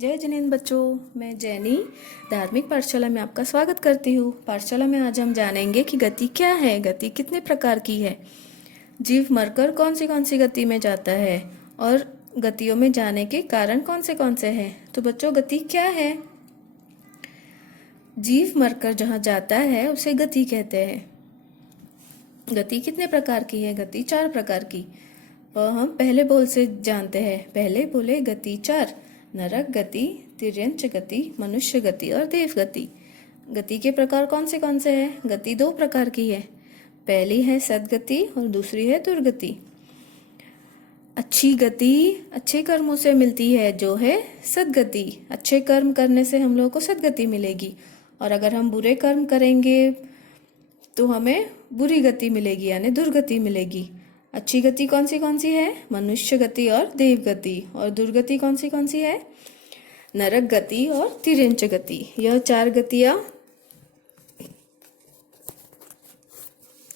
जय जिनेंद्र बच्चों, मैं जैनी धार्मिक पाठशाला में आपका स्वागत करती हूँ। पाठशाला में आज हम जानेंगे कि गति क्या है, गति कितने प्रकार की है, जीव मरकर कौन सी गति में जाता है और गतियों में जाने के कारण कौन से हैं। तो बच्चों, गति क्या है? जीव मरकर जहाँ जाता है उसे गति कहते हैं। गति कितने प्रकार की है? गति 4 प्रकार की। वह हम पहले बोल से जानते हैं। पहले बोले गति 4: नरक गति, तिर्यंच गति, मनुष्य गति और देव गति। गति के प्रकार कौन से हैं? गति 2 प्रकार की है। पहली है सद्गति और दूसरी है दुर्गति। अच्छी गति अच्छे कर्मों से मिलती है, जो है सद्गति। अच्छे कर्म करने से हम लोगों को सद्गति मिलेगी, और अगर हम बुरे कर्म करेंगे तो हमें बुरी गति मिलेगी, यानी दुर्गति मिलेगी। अच्छी गति कौन सी है? मनुष्य गति और देव गति। और दुर्गति कौन सी है? नरक गति और तिर्यंच गति। यह 4 गतियां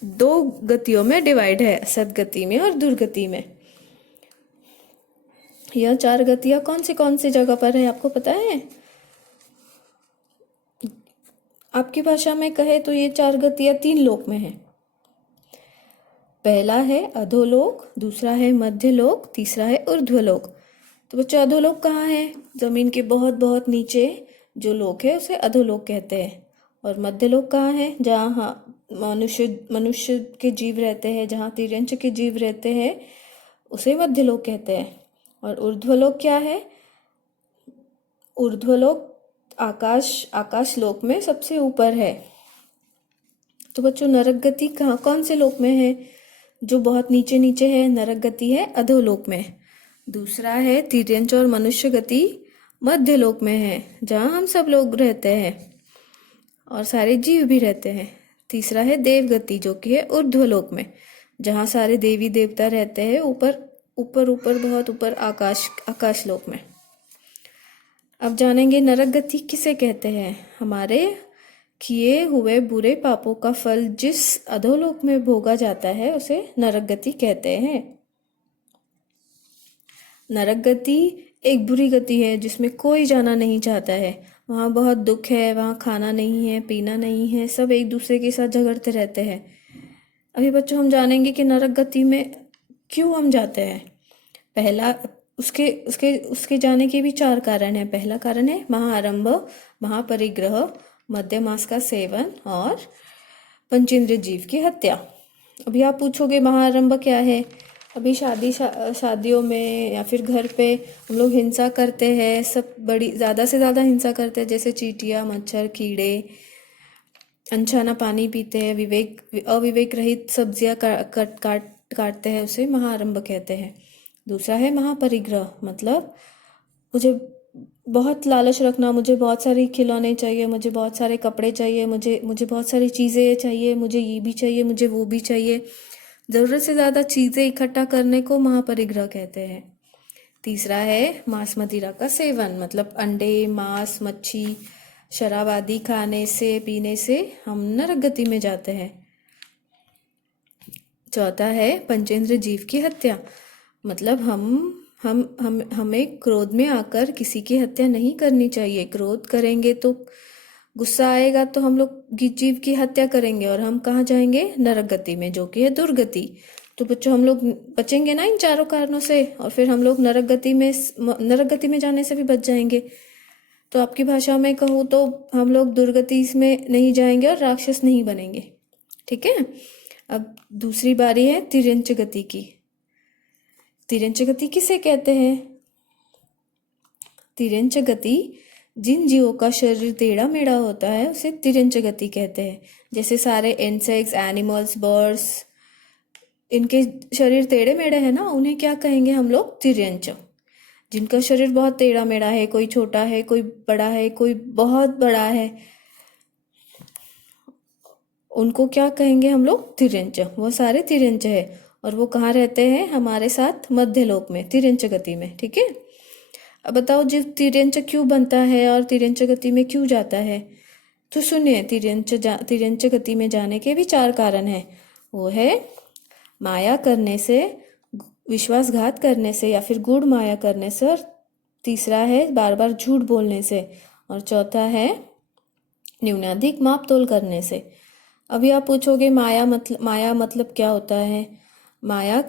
2 गतियों में डिवाइड है, सद्गति में और दुर्गति में। यह 4 गतियां कौन सी जगह पर है, आपको पता है? आपकी भाषा में कहे तो ये 4 गतियां 3 लोक में है। पहला है अधोलोक, दूसरा है मध्यलोक, तीसरा है ऊर्ध्वलोक। तो बच्चों, अधोलोक कहाँ है? जमीन के बहुत नीचे जो लोक है उसे अधोलोक कहते हैं। और मध्यलोक कहाँ है? जहाँ मनुष्य के जीव रहते हैं, जहाँ तिर्यंच के जीव रहते हैं, उसे मध्यलोक कहते हैं। और ऊर्ध्वलोक क्या है? ऊर्ध्वलोक आकाश लोक में सबसे ऊपर है। तो बच्चों, नरक गति कौन से लोक में है? जो बहुत नीचे है, नरक गति है अधोलोक में। दूसरा है तिर्यंच और मनुष्य गति, मध्य लोक में है, जहाँ हम सब लोग रहते हैं और सारे जीव भी रहते हैं। तीसरा है देव गति, जो कि है ऊर्ध्वलोक में, जहाँ सारे देवी देवता रहते हैं, ऊपर बहुत ऊपर आकाश लोक में। अब जानेंगे नरक गति किसे कहते हैं। हमारे किए हुए बुरे पापों का फल जिस अधोलोक में भोगा जाता है उसे नरक गति कहते हैं। नरक गति एक बुरी गति है जिसमें कोई जाना नहीं चाहता है। वहाँ बहुत दुख है, वहाँ खाना नहीं है, पीना नहीं है, सब एक दूसरे के साथ झगड़ते रहते हैं। अभी बच्चों, हम जानेंगे कि नरक गति में क्यों हम जाते हैं। पहला उसके जाने के भी 4 कारण हैं। पहला कारण है महाआरंभ, महापरिग्रह, मध्यमास का सेवन और पंचेंद्रिय जीव की हत्या। अभी आप पूछोगे महाआरंभ क्या है? अभी शादियों में या फिर घर पे हम लोग हिंसा करते हैं, सब बड़ी ज़्यादा से ज़्यादा हिंसा करते हैं, जैसे चींटियाँ, मच्छर, कीड़े, अनछाना पानी पीते हैं, अविवेक रहित सब्जियाँ काटते हैं, उसे महाआरंभ कहते हैं। दूसरा है महापरिग्रह, मतलब मुझे बहुत लालच रखना, मुझे बहुत सारी खिलौने चाहिए, मुझे बहुत सारे कपड़े चाहिए, मुझे बहुत सारी चीज़ें चाहिए, मुझे ये भी चाहिए, मुझे वो भी चाहिए। ज़रूरत से ज़्यादा चीज़ें इकट्ठा करने को महापरिग्रह कहते हैं। तीसरा है मांस मदिरा का सेवन, मतलब अंडे, मांस, मच्छी, शराब आदि खाने से पीने से हम नरक गति में जाते हैं। चौथा है पंचेंद्र जीव की हत्या, मतलब हमें क्रोध में आकर किसी की हत्या नहीं करनी चाहिए। क्रोध करेंगे तो गुस्सा आएगा तो हम लोग जीव की हत्या करेंगे और हम कहाँ जाएंगे? नरक गति में, जो कि है दुर्गति। तो बच्चों, हम लोग बचेंगे ना इन 4 कारणों से, और फिर हम लोग नरक गति में जाने से भी बच जाएंगे। तो आपकी भाषा में कहूँ तो हम लोग दुर्गति में नहीं जाएंगे और राक्षस नहीं बनेंगे। ठीक है। अब दूसरी बारी है तिर्यंच गति की। तिर्यंच गति किसे कहते हैं? तिर्यंच गति जिन जीवों का शरीर टेढ़ा मेढ़ा होता है उसे तिर्यंच गति कहते हैं। जैसे सारे इंसेक्ट्स, एनिमल्स, बर्ड्स, इनके शरीर टेढ़े मेढ़े है ना, उन्हें क्या कहेंगे हम लोग? तिर्यंच। जिनका शरीर बहुत टेढ़ा मेढ़ा है, कोई छोटा है, कोई बड़ा है, कोई बहुत बड़ा है, उनको क्या कहेंगे हम लोग? तिर्यंच। वो सारे तिर्यंच है, और वो कहाँ रहते हैं? हमारे साथ मध्यलोक में, तिर्यंच गति में। ठीक है। अब बताओ, जीव तिर्यंच क्यों बनता है और तिर्यंच गति में क्यों जाता है? तो सुनिए, तिर्यंच गति में जाने के भी 4 कारण हैं। वो है माया करने से, विश्वासघात करने से, या फिर गूढ़ माया करने से, और तीसरा है बार बार झूठ बोलने से, और चौथा है न्यूनाधिक माप तोल करने से। अभी आप पूछोगे माया मतलब क्या होता है? माया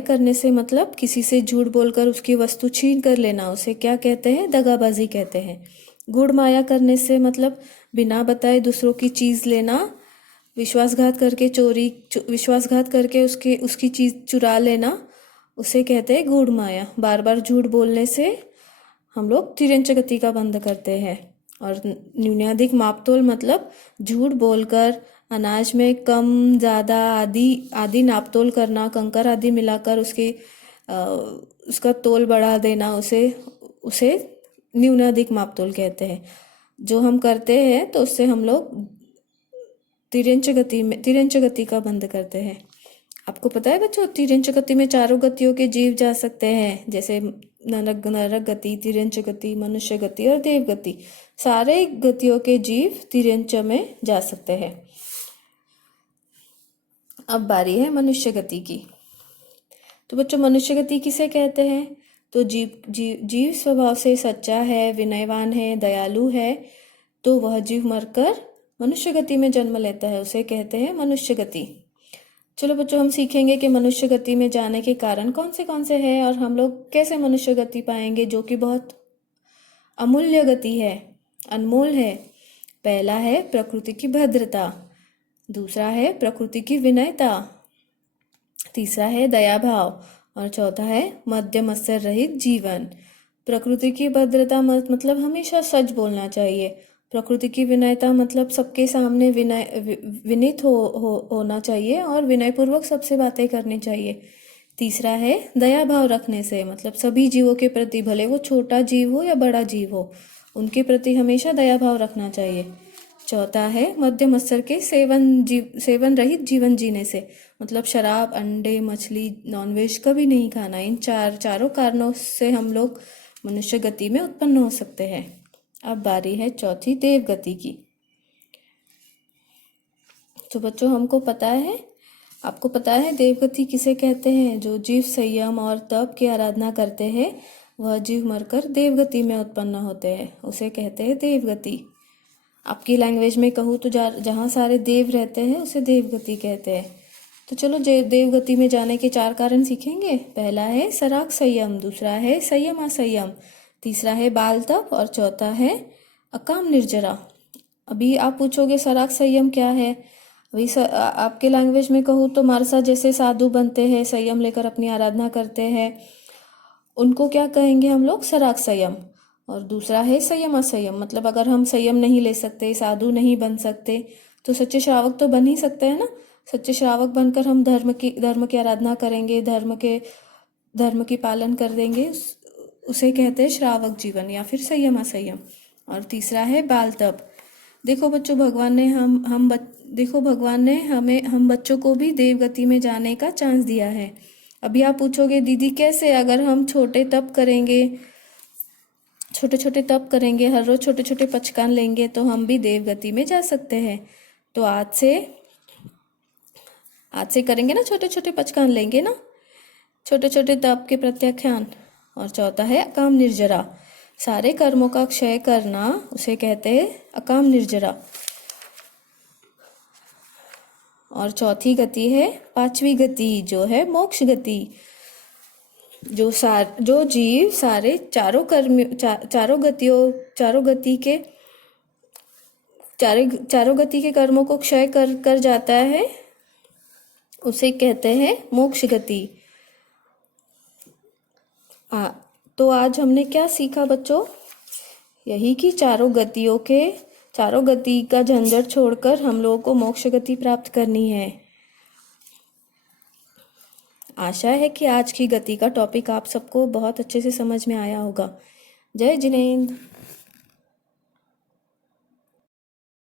करने से मतलब किसी से झूठ बोलकर उसकी वस्तु छीन कर लेना, उसे क्या कहते हैं? दगाबाजी कहते हैं। गुड़ माया करने से मतलब बिना बताए दूसरों की चीज़ लेना, विश्वासघात करके उसकी चीज़ चुरा लेना, उसे कहते हैं गूढ़ माया। बार बार झूठ बोलने से हम लोग तिर्यंच गति का बंध करते हैं। और न्यूनाधिक मापतोल मतलब झूठ बोलकर अनाज में कम ज़्यादा आदि आदि नापतोल करना, कंकर आदि मिलाकर उसका तोल बढ़ा देना, उसे उसे न्यूनाधिक मापतोल कहते हैं। जो हम करते हैं तो उससे हम लोग तिर्यंच गति का बंध करते हैं। आपको पता है बच्चों, तिर्यंच गति में चारों गतियों के जीव जा सकते हैं, जैसे नरक गति, तिर्यंच गति, मनुष्य गति और देव गति। सारे गतियों के जीव तिर्यंच में जा सकते हैं। अब बारी है मनुष्य गति की। तो बच्चों, मनुष्य गति किसे कहते हैं? तो जीव स्वभाव से सच्चा है, विनयवान है, दयालु है, तो वह जीव मरकर मनुष्य गति में जन्म लेता है, उसे कहते हैं मनुष्य गति। चलो बच्चों, हम सीखेंगे कि मनुष्य गति में जाने के कारण कौन से हैं, और हम लोग कैसे मनुष्य गति पाएंगे, जो कि बहुत अमूल्य गति है, अनमोल है। पहला है प्रकृति की भद्रता, दूसरा है प्रकृति की विनयता, तीसरा है दया भाव, और चौथा है मद्य मत्सर रहित जीवन। प्रकृति की भद्रता मतलब हमेशा सच बोलना चाहिए। प्रकृति की विनयता मतलब सबके सामने विनीत होना चाहिए और विनयपूर्वक सबसे बातें करनी चाहिए। तीसरा है दया भाव रखने से, मतलब सभी जीवों के प्रति, भले वो छोटा जीव हो या बड़ा जीव हो, उनके प्रति हमेशा दया भाव रखना चाहिए। चौथा है मद्य मत्सर के सेवन रहित जीवन जीने से, मतलब शराब, अंडे, मछली, नॉनवेज कभी नहीं खाना। इन चारों कारणों से हम लोग मनुष्य गति में उत्पन्न हो सकते हैं। अब बारी है चौथी देव गति की। तो बच्चों, आपको पता है देव गति किसे कहते हैं? जो जीव संयम और तप की आराधना करते हैं, वह जीव मरकर देव गति में उत्पन्न होते हैं, उसे कहते हैं देव गति। आपकी लैंग्वेज में कहूँ तो जहाँ सारे देव रहते हैं उसे देव गति कहते हैं। तो चलो देव गति में जाने के 4 कारण सीखेंगे। पहला है सराग संयम, दूसरा है संयम असंयम, तीसरा है बाल तप, और चौथा है अकाम निर्जरा। अभी आप पूछोगे सराग संयम क्या है? अभी आपके लैंग्वेज में कहूँ तो मारसा जैसे साधु बनते हैं, संयम लेकर अपनी आराधना करते हैं, उनको क्या कहेंगे हम लोग? सराग संयम। और दूसरा है संयम असंयम, मतलब अगर हम संयम नहीं ले सकते, साधु नहीं बन सकते, तो सच्चे श्रावक तो बन ही सकते हैं ना। सच्चे श्रावक बनकर हम धर्म की आराधना करेंगे, धर्म की पालन कर देंगे, उसे कहते हैं श्रावक जीवन या फिर संयम असंयम। और तीसरा है बाल तप। देखो बच्चों, भगवान ने हम बच्चों को भी देव गति में जाने का चांस दिया है। अभी आप पूछोगे दीदी कैसे? अगर हम छोटे छोटे तप करेंगे, हर रोज छोटे छोटे पचकान लेंगे, तो हम भी देव गति में जा सकते हैं। तो आज से करेंगे ना, छोटे छोटे पचकान लेंगे ना, छोटे छोटे तप के प्रत्याख्यान। और चौथा है अकाम निर्जरा, सारे कर्मों का क्षय करना, उसे कहते हैं अकाम निर्जरा। और चौथी गति है 5वीं गति, जो है मोक्ष गति। जो जीव सारे चारों गति के कर्मों को क्षय कर जाता है, उसे कहते हैं मोक्ष गति। तो आज हमने क्या सीखा बच्चों? यही कि चारों गति का झंझट छोड़कर हम लोगों को मोक्ष गति प्राप्त करनी है। आशा है कि आज की गति का टॉपिक आप सबको बहुत अच्छे से समझ में आया होगा। जय जिनेंद्र।